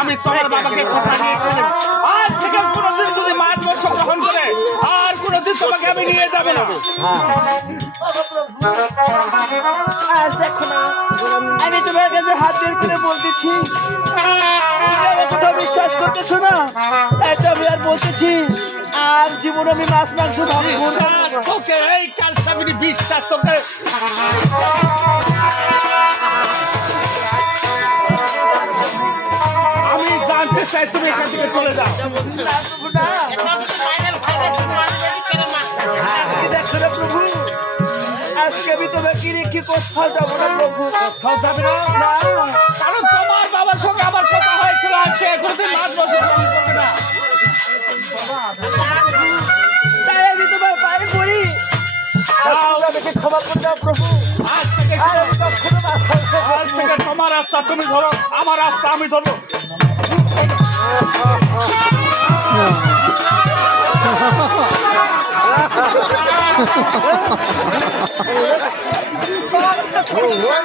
আমি তোমার বাবাকে কথা দিয়েছিলাম আজ থেকে কোনোদিন যদি মাছ মৎস্য গ্রহণ করে আর কোনোদিন তোমাকে আমি নিয়ে যাবে না। দেখো না, আমি তোমার কাছে হাত জোর করে বলতেছি, কোথাও বিশ্বাস করতেছো না, এটা আমি আর বলতেছি আর জীবন আমি মাছ মাংস বিশ্বাস তোকে এই কাল স্বামী বিশ্বাস তোকে আমি জানতে চাই তুমি এখান থেকে চলে যাও। দেখো না প্রভু, আজকে আমি তোমাকে রেখে কোথাও যাবো না প্রভু। কোথাও যাবে না? কারণ তোমার বাবার সঙ্গে আমার কথা হয়েছিল আছে কোনোদিন মাছ মৎস্য গ্রহণ করবে না। তাই আমি তোমার পায়ে পড়ি, আমাকে ক্ষমা করে দাও প্রভু। আজ থেকে তোমার রাস্তা তুমি ধরো, আমার রাস্তা আমি ধরবো। Oh, what?